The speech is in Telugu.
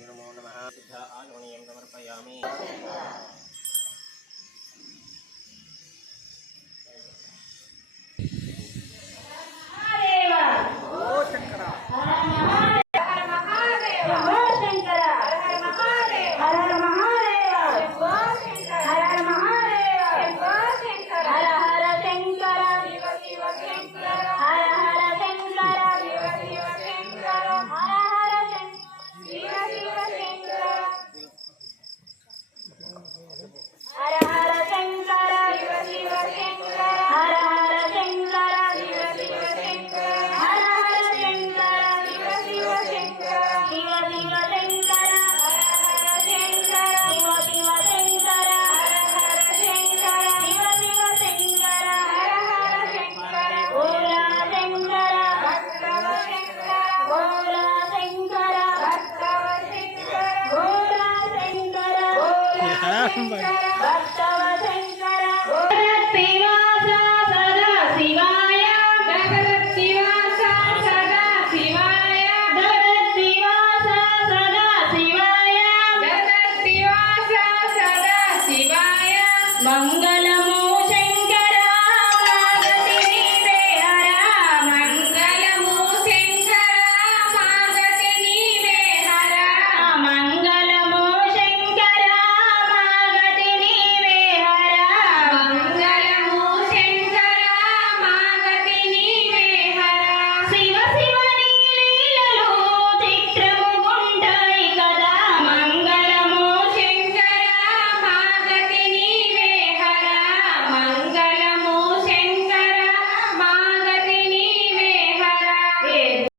నమో నమ సిద్ధ ఆలోనీయం సమర్పయామి హర Bye.